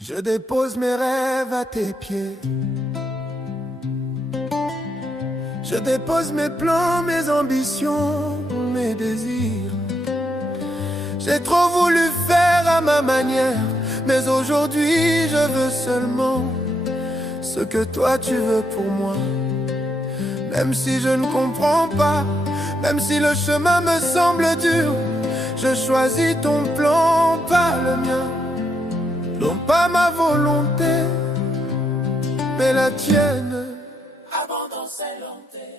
Je dépose mes rêves à tes pieds. Je dépose mes plans, mes ambitions, mes désirs. J'ai trop voulu faire à ma manière, mais aujourd'hui je veux seulement ce que toi tu veux pour moi. Même si je ne comprends pas, même si le chemin me semble dur, je choisis ton plan, pas le mien. Non pas ma volonté, mais la tienne. Abandon ses lentés.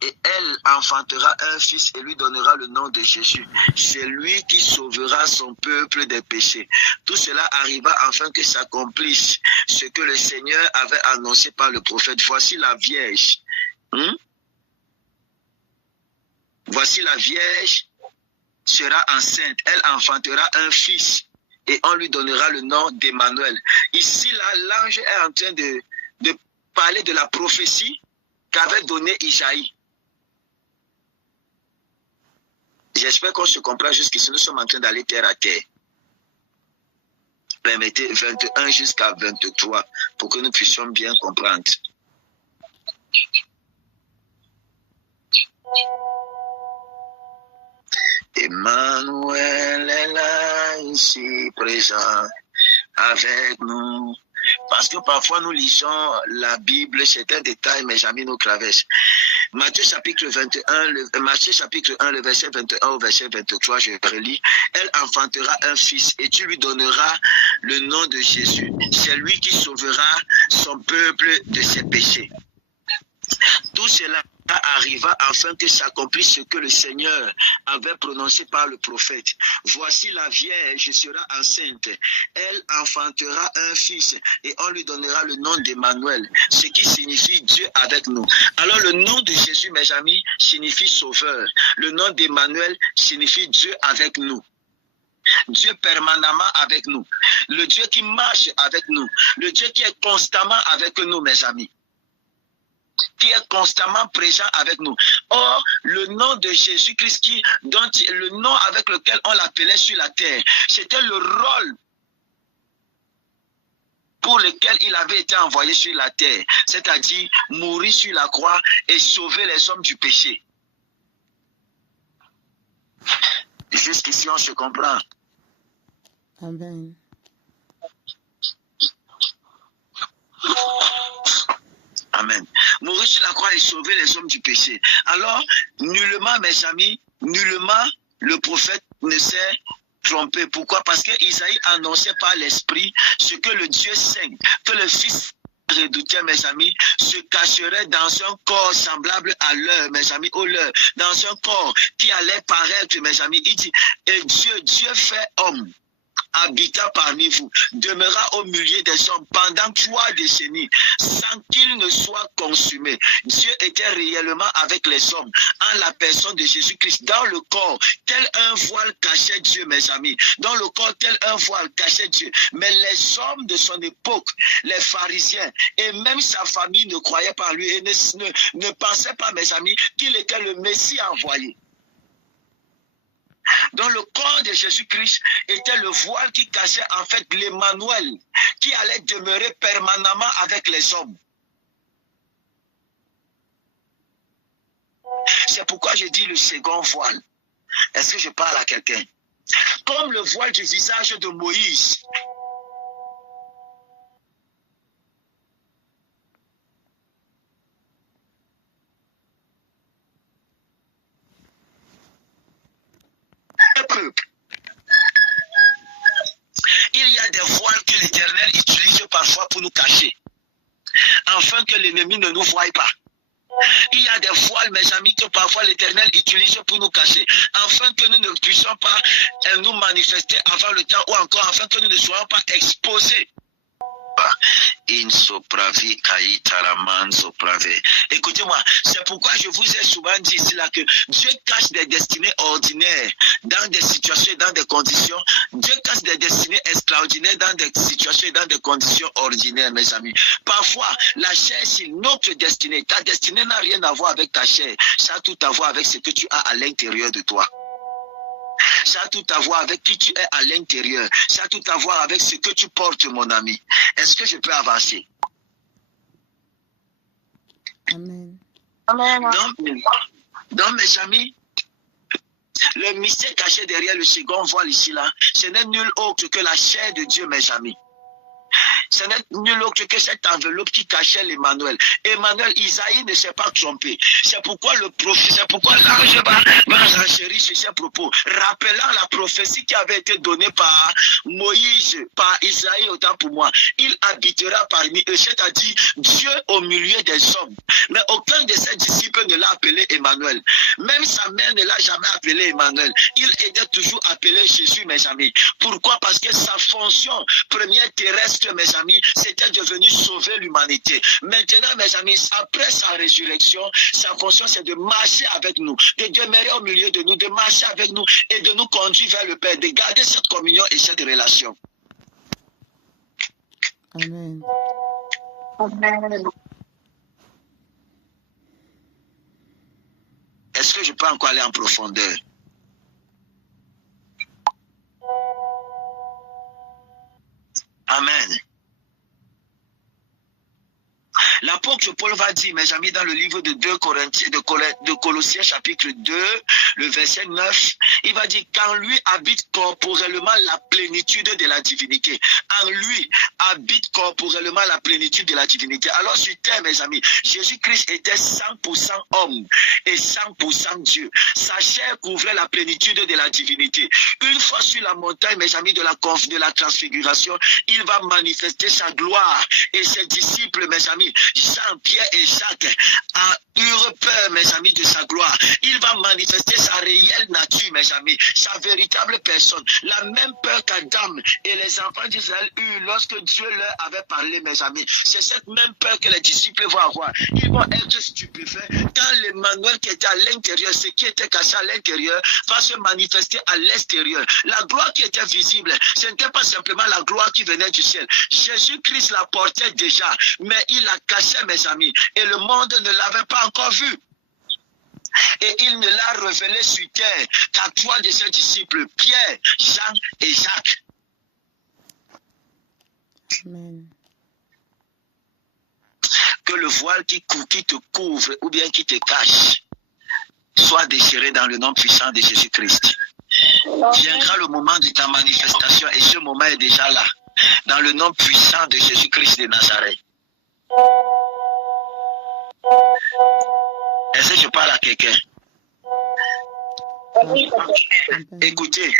Et elle enfantera un fils et lui donnera le nom de Jésus. C'est lui qui sauvera son peuple des péchés. Tout cela arriva afin que s'accomplisse ce que le Seigneur avait annoncé par le prophète. Voici la Vierge. Voici la Vierge sera enceinte. Elle enfantera un fils et on lui donnera le nom d'Emmanuel. Ici, là, l'ange est en train de parler de la prophétie qu'avait donné Isaïe. J'espère qu'on se comprend jusqu'ici. Nous sommes en train d'aller terre à terre. Permettez 21 jusqu'à 23 pour que nous puissions bien comprendre. Emmanuel est là, ici présent avec nous. Parce que parfois nous lisons la Bible, c'est un détail, mais jamais nous traverse. Matthieu chapitre 1, le verset 21 au verset 23, je relis. Elle enfantera un fils et tu lui donneras le nom de Jésus. C'est lui qui sauvera son peuple de ses péchés. Tout cela arriva afin que s'accomplisse ce que le Seigneur avait prononcé par le prophète. Voici la Vierge sera enceinte. Elle enfantera un fils et on lui donnera le nom d'Emmanuel, ce qui signifie Dieu avec nous. Alors le nom de Jésus, mes amis, signifie sauveur. Le nom d'Emmanuel signifie Dieu avec nous. Dieu permanemment avec nous. Le Dieu qui marche avec nous. Le Dieu qui est constamment avec nous, mes amis. Qui est constamment présent avec nous. Or, le nom de Jésus-Christ, le nom avec lequel on l'appelait sur la terre, c'était le rôle pour lequel il avait été envoyé sur la terre, c'est-à-dire mourir sur la croix et sauver les hommes du péché. Jusqu'ici, on se comprend. Amen. Amen. Mourir sur la croix et sauver les hommes du péché. Alors, nullement, mes amis, nullement le prophète ne s'est trompé. Pourquoi? Parce que Isaïe annonçait par l'Esprit ce que le Dieu saint, que le Fils redoutait, mes amis, se cacherait dans un corps semblable à leur, mes amis, au leur, dans un corps qui allait paraître, mes amis. Il dit, et Dieu fait homme, habita parmi vous, demeura au milieu des hommes pendant 3 décennies, sans qu'il ne soit consumé. Dieu était réellement avec les hommes, en la personne de Jésus-Christ, dans le corps, tel un voile cachait Dieu, mes amis, dans le corps, tel un voile cachait Dieu. Mais les hommes de son époque, les pharisiens, et même sa famille ne croyaient pas en lui, et ne pensaient pas, mes amis, qu'il était le Messie envoyé. Dans le corps de Jésus-Christ était le voile qui cachait en fait l'Emmanuel, qui allait demeurer permanemment avec les hommes. C'est pourquoi je dis le second voile. Est-ce que je parle à quelqu'un? Comme le voile du visage de Moïse. Il y a des voiles que l'Éternel utilise parfois pour nous cacher, afin que l'ennemi ne nous voie pas. Il y a des voiles, mes amis, que parfois l'Éternel utilise pour nous cacher, afin que nous ne puissions pas nous manifester avant le temps, ou encore afin que nous ne soyons pas exposés. Écoutez-moi, c'est pourquoi je vous ai souvent dit ici là que Dieu cache des destinées ordinaires dans des situations et dans des conditions. Dieu cache des destinées extraordinaires dans des situations et dans des conditions ordinaires, mes amis. Parfois, la chair, c'est notre destinée. Ta destinée n'a rien à voir avec ta chair. Ça a tout à voir avec ce que tu as à l'intérieur de toi. Ça a tout à voir avec qui tu es à l'intérieur. Ça a tout à voir avec ce que tu portes, mon ami. Est-ce que je peux avancer? Amen. Donc, mes amis, le mystère caché derrière le second voile ici, là, ce n'est nul autre que la chair de Dieu, mes amis. Ce n'est nul autre que cette enveloppe qui cachait l'Emmanuel. Emmanuel, Isaïe ne s'est pas trompé. C'est pourquoi le prophète, c'est pourquoi l'ange va renchérir sur ses propos, rappelant la prophétie qui avait été donnée par Moïse, par Isaïe, autant pour moi. Il habitera parmi eux, c'est-à-dire Dieu au milieu des hommes. Mais aucun de ses disciples ne l'a appelé Emmanuel. Même sa mère ne l'a jamais appelé Emmanuel. Il était toujours appelé Jésus, mes amis. Pourquoi? Parce que sa fonction première terrestre, mes amis, c'était de venir sauver l'humanité. Maintenant, mes amis, après sa résurrection, sa fonction, c'est de marcher avec nous, de demeurer au milieu de nous, de marcher avec nous et de nous conduire vers le Père, de garder cette communion et cette relation. Amen. Amen. Est-ce que je peux encore aller en profondeur? Amen. L'apôtre Paul va dire, mes amis, dans le livre de 2 Corinthiens, de Colossiens chapitre 2, le verset 9, il va dire qu'en lui habite corporellement la plénitude de la divinité. En lui habite corporellement la plénitude de la divinité. Alors sur terre, mes amis, Jésus-Christ était 100% homme et 100% Dieu. Sa chair couvrait la plénitude de la divinité. Une fois sur la montagne, mes amis, de la transfiguration, il va manifester sa gloire. Et ses disciples, mes amis, Jean, Pierre et Jacques, eurent peur, mes amis, de sa gloire. Il va manifester sa réelle nature, mes amis, sa véritable personne. La même peur qu'Adam et les enfants d'Israël eurent lorsque Dieu leur avait parlé, mes amis. C'est cette même peur que les disciples vont avoir. Ils vont être stupéfaits quand l'Emmanuel qui était à l'intérieur, ce qui était caché à l'intérieur, va se manifester à l'extérieur. La gloire qui était visible, ce n'était pas simplement la gloire qui venait du ciel. Jésus-Christ la portait déjà, mais il la cachait, mes amis, et le monde ne l'avait pas encore vu. Et il ne l'a révélé sur terre qu'à 3 de ses disciples, Pierre, Jean et Jacques. Amen. Que le voile qui te couvre ou bien qui te cache soit déchiré dans le nom puissant de Jésus-Christ. Viendra le moment de ta manifestation et ce moment est déjà là, dans le nom puissant de Jésus-Christ de Nazareth. Est-ce que je parle à quelqu'un? Écoutez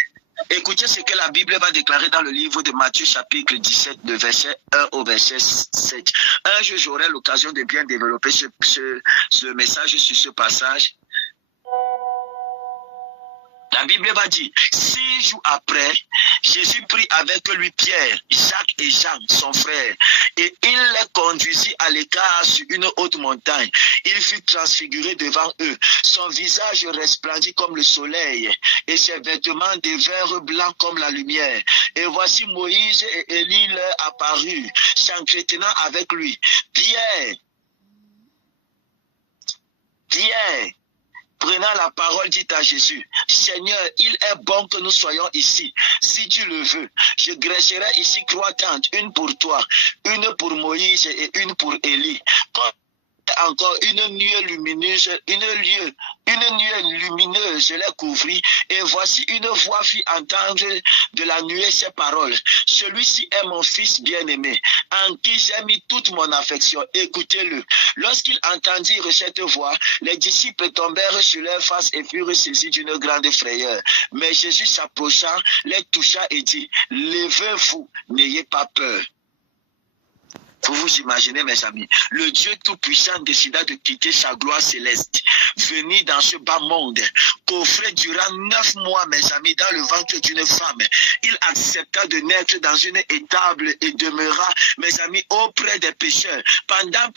ce que la Bible va déclarer dans le livre de Matthieu chapitre 17, de verset 1 au verset 7. Un jour, j'aurai l'occasion de bien développer ce message sur ce passage. La Bible va dire, 6 jours après, Jésus prit avec lui Pierre, Jacques et Jean, son frère, et il les conduisit à l'écart sur une haute montagne. Il fut transfiguré devant eux. Son visage resplendit comme le soleil, et ses vêtements devinrent blancs comme la lumière. Et voici Moïse et Élie leur apparurent, s'entretenant avec lui. Pierre, prenant la parole, dit à Jésus, Seigneur, il est bon que nous soyons ici. Si tu le veux, je graisserai ici 3 tentes, une pour toi, une pour Moïse et une pour Élie. Encore une nuée lumineuse, les couvrit, et voici une voix fit entendre de la nuée ces paroles. Celui-ci est mon fils bien-aimé, en qui j'ai mis toute mon affection. Écoutez-le. Lorsqu'ils entendirent cette voix, les disciples tombèrent sur leur face et furent saisis d'une grande frayeur. Mais Jésus s'approcha, les toucha et dit, levez-vous, n'ayez pas peur. Vous vous imaginez, mes amis, le Dieu Tout-Puissant décida de quitter sa gloire céleste, venir dans ce bas monde, qu'offrait durant 9 mois, mes amis, dans le ventre d'une femme. Il accepta de naître dans une étable et demeura, mes amis, auprès des pécheurs pendant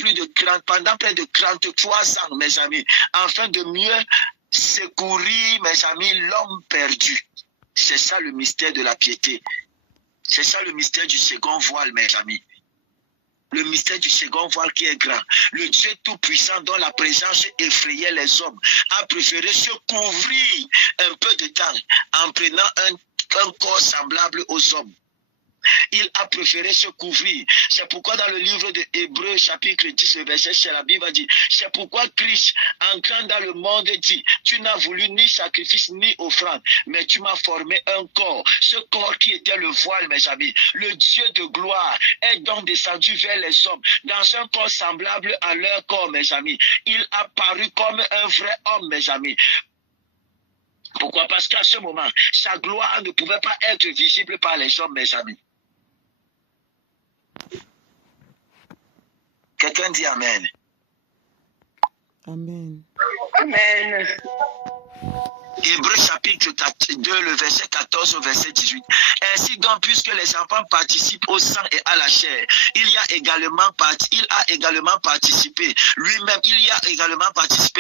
près de 33 ans, mes amis, afin de mieux secourir, mes amis, l'homme perdu. C'est ça le mystère de la piété. C'est ça le mystère du second voile, mes amis. Le mystère du second voile qui est grand. Le Dieu tout-puissant dont la présence effrayait les hommes a préféré se couvrir un peu de temps en prenant un corps semblable aux hommes. Il a préféré se couvrir. C'est pourquoi dans le livre de Hébreux chapitre 10, verset 6, la Bible dit, c'est pourquoi Christ, entrant dans le monde, dit, tu n'as voulu ni sacrifice ni offrande, mais tu m'as formé un corps. Ce corps qui était le voile, mes amis. Le Dieu de gloire est donc descendu vers les hommes dans un corps semblable à leur corps, mes amis. Il a paru comme un vrai homme, mes amis. Pourquoi? Parce qu'à ce moment, sa gloire ne pouvait pas être visible par les hommes, mes amis. Quelqu'un dit Amen. Amen. Amen. Hébreux chapitre 2, le verset 14 au verset 18. Ainsi donc, puisque les enfants participent au sang et à la chair, il a également participé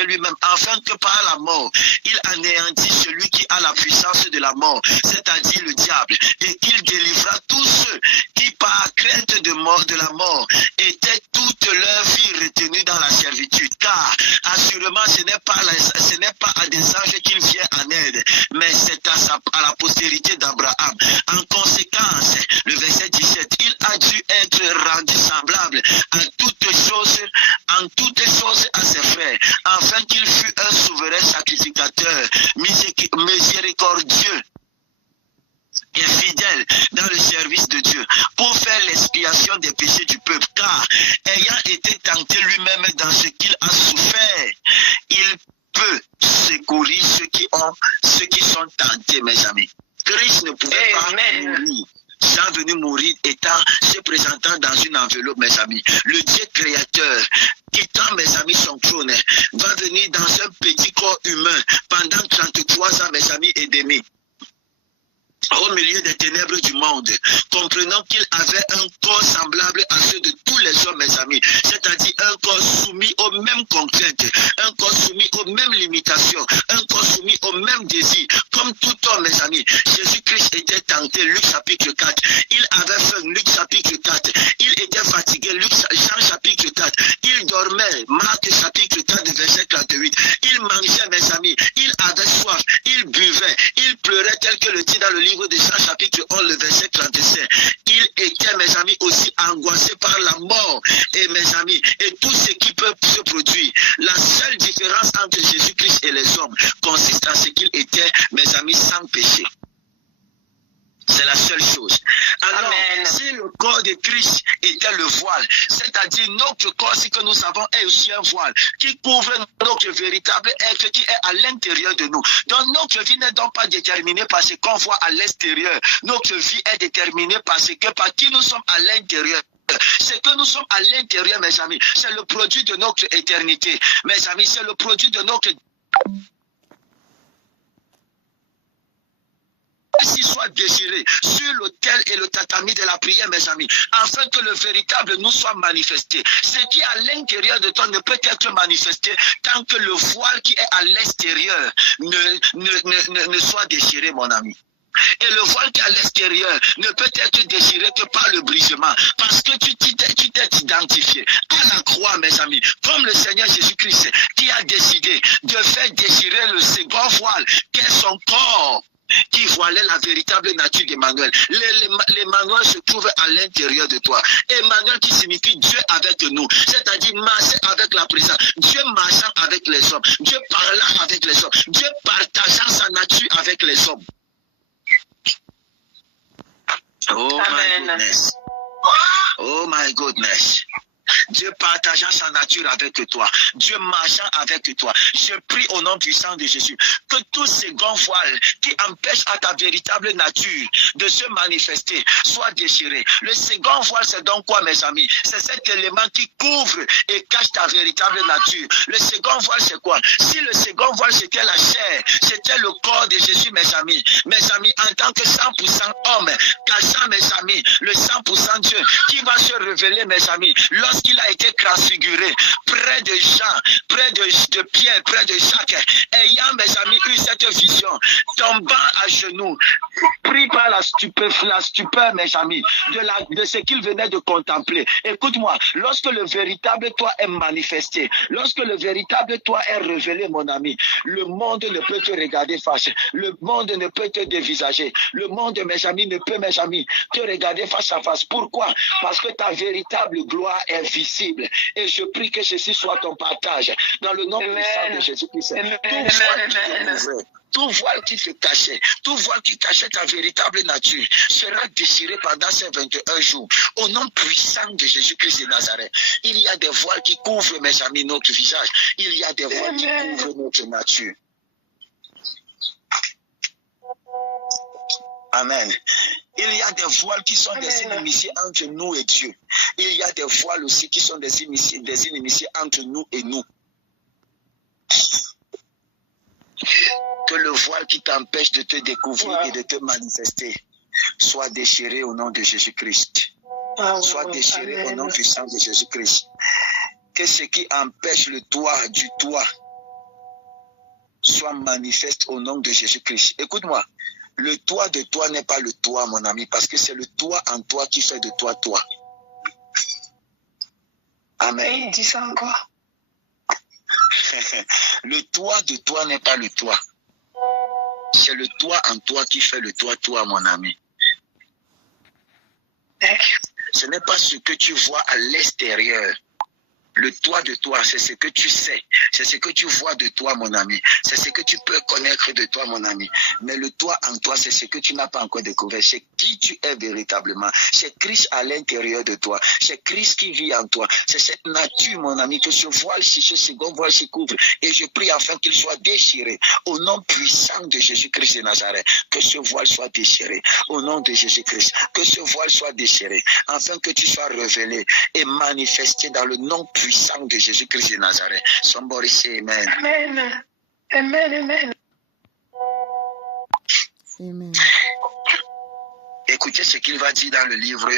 lui-même, afin que par la mort, il anéantisse celui qui a la puissance de la mort, c'est-à-dire le diable, et qu'il délivra tous ceux qui, par crainte de la mort, étaient toute leur vie retenus dans la servitude. Car, assurément, ce n'est pas à des anges qu'il vient en aide, mais c'est à la postérité d'Abraham. En conséquence, le verset 17, il a dû être rendu semblable en toutes choses à ses frères, afin qu'il fût un souverain sacrificateur, miséricordieux et fidèle dans le service de Dieu, pour faire l'expiation des péchés du peuple, car ayant été tenté lui-même dans ce qu'il a souffert, il peut secourir ceux qui sont tentés, mes amis. Christ ne pouvait pas mourir sans venir mourir, se présentant dans une enveloppe, mes amis. Le Dieu créateur, quittant, mes amis, son trône, va venir dans un petit corps humain pendant 33 ans, mes amis et demi, au milieu des ténèbres du monde, comprenant qu'il avait un corps semblable à ceux de tous les hommes, mes amis, c'est-à-dire un corps soumis aux mêmes contraintes, un corps soumis aux mêmes limitations, un corps soumis aux mêmes désirs, comme tout homme, mes amis. Jésus-Christ était tenté, Luc chapitre 4, il avait faim, Luc chapitre 4, il était fatigué, Jean chapitre 4, il dormait, Marc chapitre 4, verset 48, il mangeait, mes amis, il avait soif, il buvait, il pleurait, tel que le dit dans le livre de Jean chapitre 11, le verset 35. Il était, mes amis, aussi angoissé par la mort, et mes amis, et tout ce qui peut se produire. La seule différence entre Jésus-Christ et les hommes consiste en ce qu'il était, mes amis, sans péché. C'est la seule chose. Alors, Amen. Si le corps de Christ était le voile, c'est-à-dire notre corps, ce que nous avons est aussi un voile qui couvre notre véritable être qui est à l'intérieur de nous. Donc notre vie n'est donc pas déterminée par ce qu'on voit à l'extérieur. Notre vie est déterminée par qui nous sommes à l'intérieur. Ce que nous sommes à l'intérieur, mes amis, c'est le produit de notre éternité. Mes amis, c'est le produit de notre... S'il soit désiré sur l'autel et le tatami de la prière, mes amis, afin que le véritable nous soit manifesté. Ce qui est à l'intérieur de toi ne peut être manifesté tant que le voile qui est à l'extérieur ne soit déchiré, mon ami. Et le voile qui est à l'extérieur ne peut être déchiré que par le brisement, parce que tu t'es identifié à la croix, mes amis, comme le Seigneur Jésus-Christ qui a décidé de faire déchirer le second voile, qui est son corps, qui voilait la véritable nature d'Emmanuel. L'Emmanuel se trouve à l'intérieur de toi. Emmanuel qui signifie Dieu avec nous, c'est-à-dire marcher avec la présence, Dieu marchant avec les hommes, Dieu parlant avec les hommes, Dieu partageant sa nature avec les hommes. Oh Amen. My goodness. Oh my goodness. Dieu partageant sa nature avec toi, Dieu marchant avec toi. Je prie au nom puissant de Jésus que tous ces grands voiles qui empêchent à ta véritable nature de se manifester soient déchirés. Le second voile, c'est donc quoi, mes amis? C'est cet élément qui couvre et cache ta véritable nature. Le second voile, c'est quoi? Si le second voile, c'était la chair, c'était le corps de Jésus, mes amis, en tant que 100% homme, cachant, mes amis, le 100% Dieu qui va se révéler, mes amis, lorsqu'il il a été transfiguré près de Jean, près de Pierre, près de Jacques, ayant, mes amis, eu cette vision, tombant à genoux, pris par la stupeur, mes amis, de ce qu'il venait de contempler. Écoute-moi, lorsque le véritable toi est manifesté, lorsque le véritable toi est révélé, mon ami, le monde ne peut te regarder face, le monde ne peut te dévisager, le monde, mes amis, ne peut, mes amis, te regarder face à face. Pourquoi? Parce que ta véritable gloire est visible. Et je prie que ceci soit ton partage dans le nom puissant de Jésus-Christ. Tout voile qui te cachait, tout voile qui cachait ta véritable nature sera déchiré pendant ces 21 jours. Au nom puissant de Jésus-Christ de Nazareth, il y a des voiles qui couvrent, mes amis, notre visage. Il y a des voiles qui couvrent notre nature. Amen. Il y a des voiles qui sont des inimitiés entre nous et Dieu. Il y a des voiles aussi qui sont des inimitiés entre nous et nous. Que le voile qui t'empêche de te découvrir et de te manifester soit déchiré au nom de Jésus-Christ. Soit déchiré au nom puissant de Jésus-Christ. Que ce qui empêche le toit du toit soit manifeste au nom de Jésus-Christ. Écoute-moi, le toit de toi n'est pas le toit, mon ami, parce que c'est le toit en toi qui fait de toi toi. Amen. Et il dit ça encore. Le toit de toi n'est pas le toit. C'est le toit en toi qui fait le toit toi, mon ami. Ce n'est pas ce que tu vois à l'extérieur. Le toit de toi, c'est ce que tu sais. C'est ce que tu vois de toi, mon ami. C'est ce que tu peux connaître de toi, mon ami. Mais le toit en toi, c'est ce que tu n'as pas encore découvert. C'est qui tu es véritablement. C'est Christ à l'intérieur de toi. C'est Christ qui vit en toi. C'est cette nature, mon ami, que ce voile, ce second voile se couvre. Et je prie afin qu'il soit déchiré. Au nom puissant de Jésus-Christ de Nazareth, que ce voile soit déchiré. Au nom de Jésus-Christ, que ce voile soit déchiré. Afin que tu sois révélé et manifesté dans le nom puissant de Jésus-Christ de Nazareth. Somebody say amen. Amen. Amen. Amen. Amen. Écoutez ce qu'il va dire dans le livre,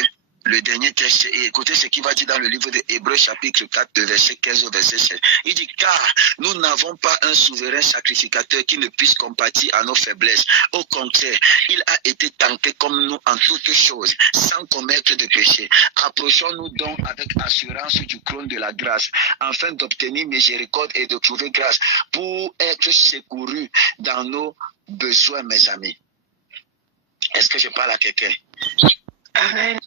le dernier texte, et écoutez ce qu'il va dire dans le livre de Hébreux chapitre 4, de verset 15 au verset 16. Il dit, car nous n'avons pas un souverain sacrificateur qui ne puisse compatir à nos faiblesses. Au contraire, il a été tenté comme nous en toutes choses, sans commettre de péché. Approchons-nous donc avec assurance du trône de la grâce, afin d'obtenir miséricorde et de trouver grâce pour être secourus dans nos besoins, mes amis. Est-ce que je parle à quelqu'un? Amen.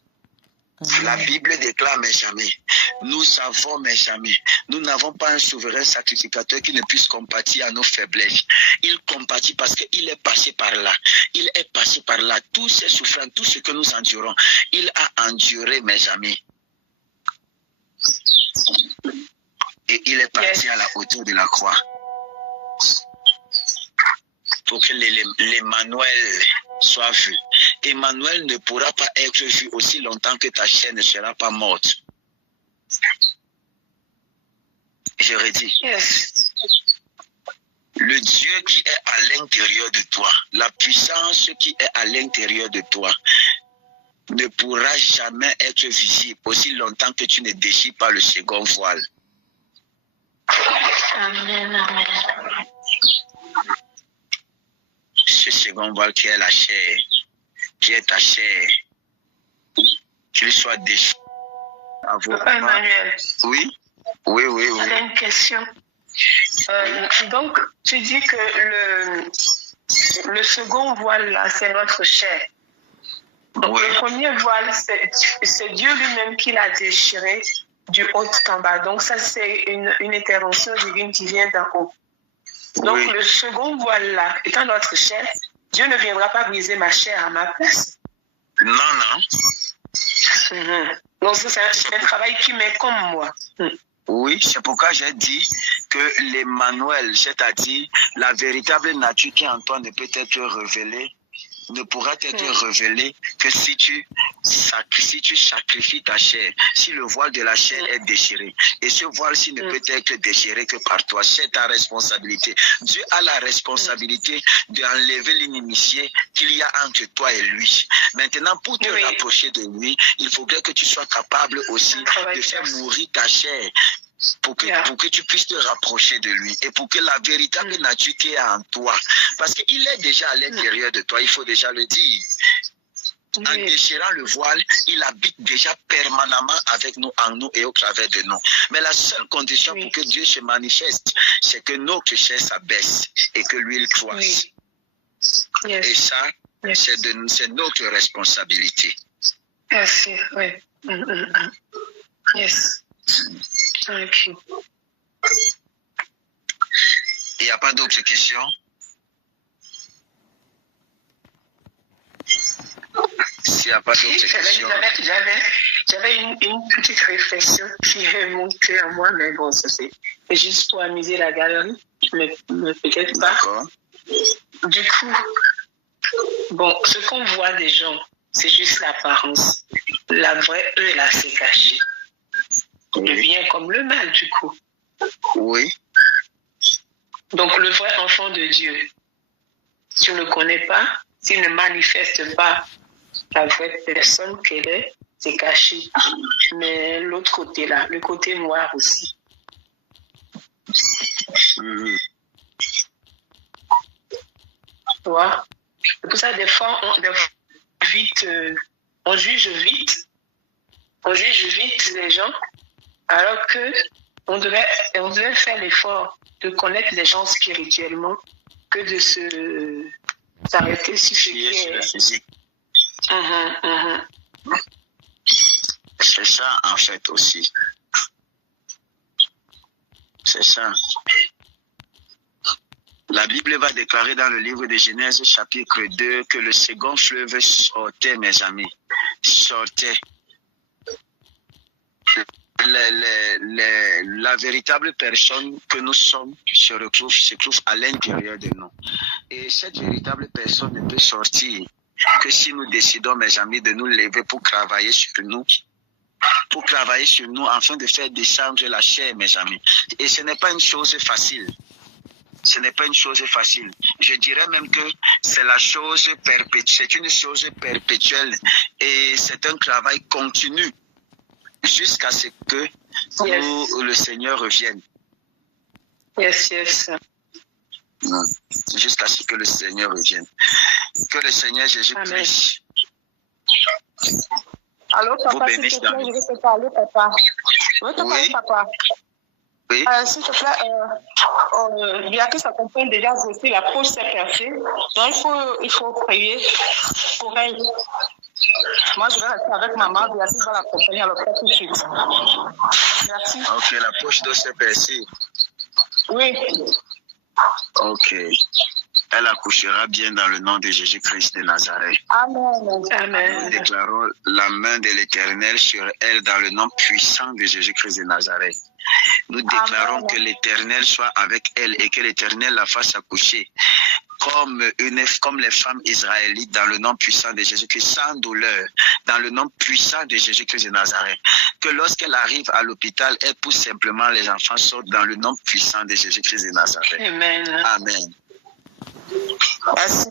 La Bible déclare, mes amis, nous savons, mes amis, nous n'avons pas un souverain sacrificateur qui ne puisse compatir à nos faiblesses. Il compatit parce qu'il est passé par là. Il est passé par là. Tous ces souffrances, tout ce que nous endurons, il a enduré, mes amis. Et il est parti à la hauteur de la croix. Pour que l'Emmanuel soit vu. Emmanuel ne pourra pas être vu aussi longtemps que ta chair ne sera pas morte. Je redis. Yes. Le Dieu qui est à l'intérieur de toi, la puissance qui est à l'intérieur de toi, ne pourra jamais être visible aussi longtemps que tu ne déchires pas le second voile. Amen. Amen. Ce second voile qui est la chair, qui est ta chair, qu'il soit déchiré. Papa Emmanuel. Oui? Oui. J'ai une question. Donc, tu dis que le second voile, là, c'est notre chair. Donc, oui. Le premier voile, c'est Dieu lui-même qui l'a déchiré du haut en bas. Donc, ça, c'est une intervention divine qui vient d'en haut. Donc, oui. Le second voile, là, étant notre chair, Dieu ne viendra pas briser ma chair à ma place. Non. Donc, c'est un travail qui m'est comme moi. Oui, c'est pourquoi j'ai dit que l'Emmanuel, c'est-à-dire la véritable nature qui est en toi ne peut être révélée, ne pourra être révélée que si tu si tu sacrifies ta chair, si le voile de la chair est déchiré, et ce voile-ci ne peut être déchiré que par toi, c'est ta responsabilité. Dieu a la responsabilité d'enlever l'inimitié qu'il y a entre toi et lui. Maintenant, pour te rapprocher de lui, il faudrait que tu sois capable aussi de faire mourir ta chair. Pour que tu puisses te rapprocher de lui et pour que la véritable nature qui est en toi, parce qu'il est déjà à l'intérieur de toi, il faut déjà le dire. En déchirant le voile, il habite déjà permanemment avec nous, en nous et au travers de nous. Mais la seule condition pour que Dieu se manifeste, c'est que notre chair s'abaisse et que lui il croisse. Et ça, c'est notre responsabilité. Merci, oui. Yes. Thank you. Il n'y a pas d'autres questions? S'il n'y a pas d'autres questions. J'avais une petite réflexion qui est montée en moi, mais bon, ça c'est juste pour amuser la galerie, mais peut-être pas. D'accord. Du coup, bon, ce qu'on voit des gens, c'est juste l'apparence. La vraie, eux, là, c'est caché. Le bien comme le mal, du coup. Oui. Donc, le vrai enfant de Dieu, tu ne le connais pas, s'il ne manifeste pas la vraie personne qu'elle est, c'est caché. Mais l'autre côté là, le côté noir aussi. Tu vois? C'est pour ça, des fois, on juge vite les gens, alors que on devait faire l'effort de connaître les gens spirituellement que de s'arrêter sur ce qui est physique. C'est ça en fait aussi. C'est ça. La Bible va déclarer dans le livre de Genèse chapitre 2 que le second fleuve sortait, mes amis. Sortait. La véritable personne que nous sommes se trouve à l'intérieur de nous. Et cette véritable personne ne peut sortir que si nous décidons, mes amis, de nous lever pour travailler sur nous. Pour travailler sur nous afin de faire descendre la chair, mes amis. Et ce n'est pas une chose facile. Ce n'est pas une chose facile. Je dirais même que c'est une chose perpétuelle et c'est un travail continu jusqu'à ce que le Seigneur revienne. Yes. Jusqu'à ce que le Seigneur revienne. Que le Seigneur Jésus-Christ Allô, papa, vous bénisse. s'il te plaît, je vais te parler, papa. Je vais te parler, papa. Oui. S'il te plaît, Béatrice accompagne déjà aussi, la poche s'est percée. Donc, il faut prier pour elle. Moi, je vais rester avec maman. Béatrice va l'accompagner à l'hôpital tout de suite. Merci. Ok, la poche d'eau s'est percée. Oui. Ok. Elle accouchera bien dans le nom de Jésus-Christ de Nazareth. Amen. Nous déclarons la main de l'Éternel sur elle dans le nom puissant de Jésus-Christ de Nazareth. Nous déclarons que l'Éternel soit avec elle et que l'Éternel la fasse accoucher comme les femmes israélites dans le nom puissant de Jésus-Christ, sans douleur, dans le nom puissant de Jésus-Christ de Nazareth. Que lorsqu'elle arrive à l'hôpital, elle pousse simplement, les enfants sortent dans le nom puissant de Jésus-Christ de Nazareth. Amen. Amen. Merci.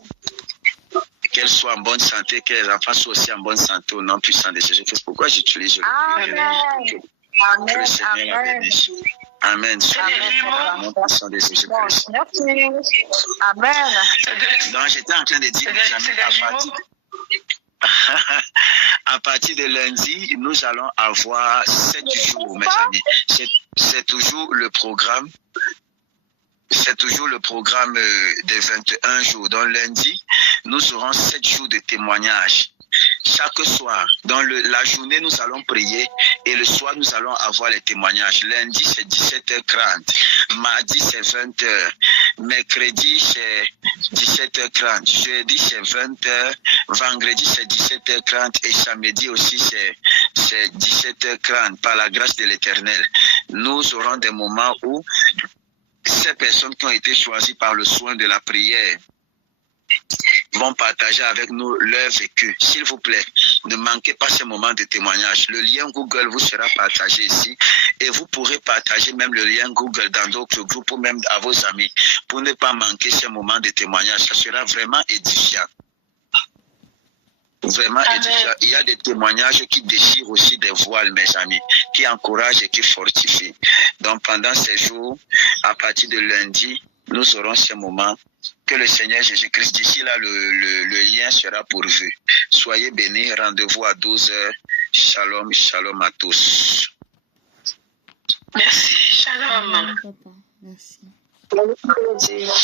Qu'elle soit en bonne santé, que les enfants soient aussi en bonne santé au nom puissant de Jésus-Christ. Pourquoi j'utilise le pluriel? Que le Seigneur la bénisse. Amen. Au nom puissant de Jésus-Christ. Merci. Amen. Donc, j'étais en train de dire à partir de lundi, nous allons avoir 7 jours, mes amis. C'est toujours le programme. C'est toujours le programme des 21 jours. Donc lundi, nous aurons 7 jours de témoignages. Chaque soir, dans la journée, nous allons prier et le soir, nous allons avoir les témoignages. Lundi, c'est 17h30. Mardi, c'est 20h. Mercredi, c'est 17h30. Jeudi, c'est 20h. Vendredi, c'est 17h30. Et samedi aussi, c'est 17h30. Par la grâce de l'Éternel, nous aurons des moments où ces personnes qui ont été choisies par le soin de la prière vont partager avec nous leur vécu. S'il vous plaît, Ne manquez pas ce moment de témoignage. Le lien Google vous sera partagé ici et vous pourrez partager même le lien Google dans d'autres groupes ou même à vos amis pour ne pas manquer ce moment de témoignage. Ça sera vraiment édifiant. Vraiment édifiant. Il y a des témoignages qui déchirent aussi des voiles, mes amis, qui encouragent et qui fortifient. Donc pendant ces jours, à partir de lundi, nous aurons ce moment. Que le Seigneur Jésus-Christ, d'ici là, le lien sera pourvu. Soyez bénis, rendez-vous à 12h. Shalom, shalom à tous. Merci, shalom. Papa, merci. Bon plaisir.